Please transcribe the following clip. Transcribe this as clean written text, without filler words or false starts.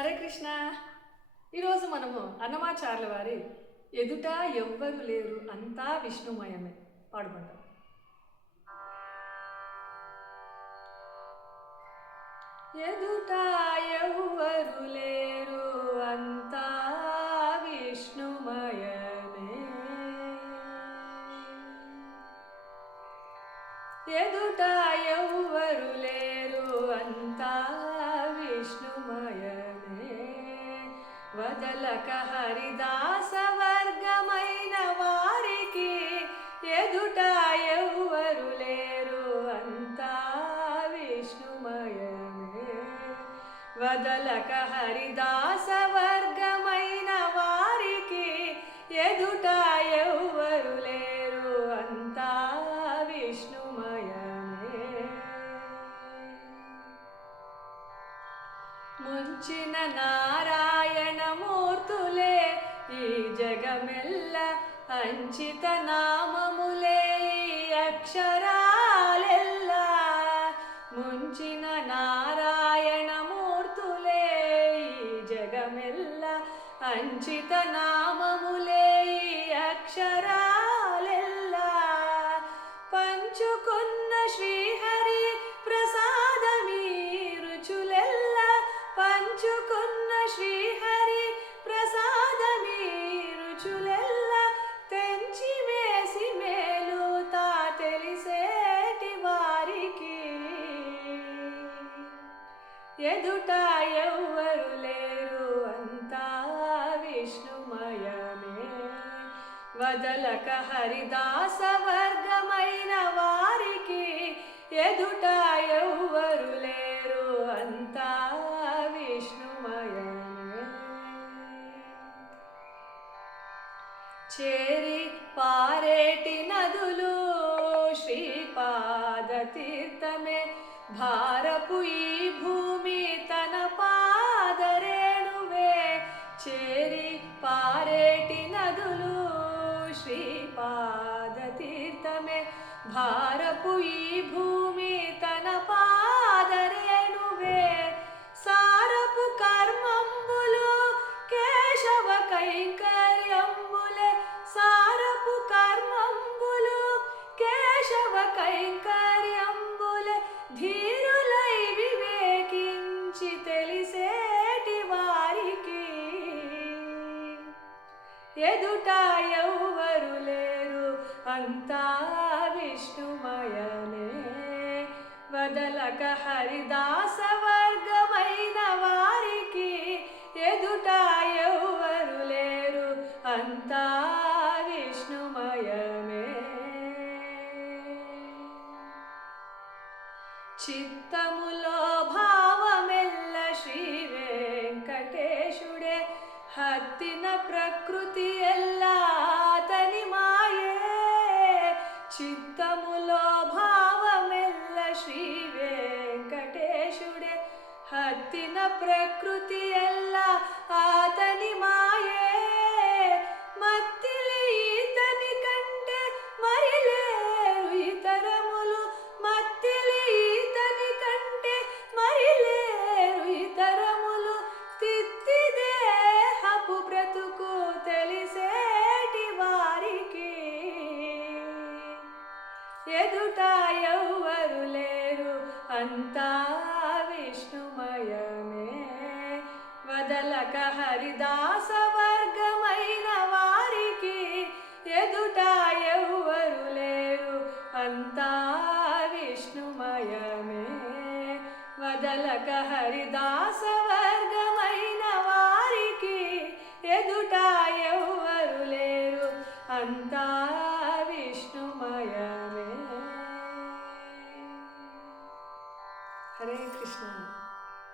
హరే కృష్ణ. ఈరోజు మనము అన్నమాచార్యుల వారి ఎదుట ఎవ్వరు లేరు అంతా విష్ణుమయమే పాడుకుంటాం. ఎదుట ఎవ్వరు లేరు అంతా విష్ణుమయమే, ఎదుట ఎవ్వరు లేరు అంతా విష్ణుమయమే. వదలక హరిదాస వర్గమైన వారికి ఎదుట ఎవ్వరు లేరు అంతా విష్ణుమయమే. వదలక హరిదాస వర్గమైన వారికి ఎదుట ఎవ్వరు లేరు అంతా విష్ణుమయమే. ముంచిన నారాయణమూర్తులే ఈ జగమెల్ల అంచిత నామములే ఈ అక్షరాలెల్లా. ముంచిన నారాయణమూర్తులే ఈ జగమెల్ల అంచిత నామములే ఈ అక్షరాలెల్లా. పంచుకున్న శ్రీహరి ప్రసాదమీ రుచులెల్లా. పంచుకున్న శ్రీహరి ప్రసాదమీ రుచులెల్లా. తెంచి వేసి మేలుతా తెలిసేటి వారికి ఎదుట ఎవ్వరు లేరు అంతా విష్ణుమయమే. వదలక హరిదాస వర్గమైన వారికి ఎదుట ఎవ్వరు లేరు అంతా విష్ణుమయమే. చేరి పారేటి నదులు శ్రీపాద తీర్థమే. భారపు ఈ భూమి తన పాదరేణువే. చేరి పారేటి నదులు శ్రీపాద తీర్థమే. భారపు ఈ భూమి తన పాదరేణువే. సారపు కర్మంబులు కేశవ కైంకర్యంబులే. సారపు కర్మంబులు కేశవ కైంకర్యంబులే. ధీరులై వివేకించి తెలిసేటి వారికి ఎదుట ఎవ్వరు లేరు అంతా విష్ణుమయమే. వదలక హరిదాస వర్గమైన వారికి ఎదుట ఎవ్వరు లేరు అంతా విష్ణుమయమే. చిత్తములో భావమెల్ల శ్రీ వెంకటేశుడే. హత్తిన ప్రకృతి ఎల్లా అతని మాయే. చిత్తములో భావమెల్ల శ్రీ వెంకటేశుడే. హత్తిన ప్రకృతి ఎల్లా అతని మాయే. మత్తిలి ఈతని కంటే మరి లేరు ఇతరములు. మత్తిలి ఈతని కంటే మరి లేరు ఇతరములు. తిత్తి దేహపు బ్రతుకు తెలిసేటి వారికి ఎదుట ఎవ్వరు లేరు అంతా విష్ణుమయమే. వదలక హరిదాస వర్గమైన వారికి ఎదుట ఎవ్వరు లేరు అంతా విష్ణుమయమే. వదలక హరిదాస వర్గమైన వారికి ఎదుట ఎవ్వరు లేరు అంతా విష్ణుమయమే. హరే కృష్ణ.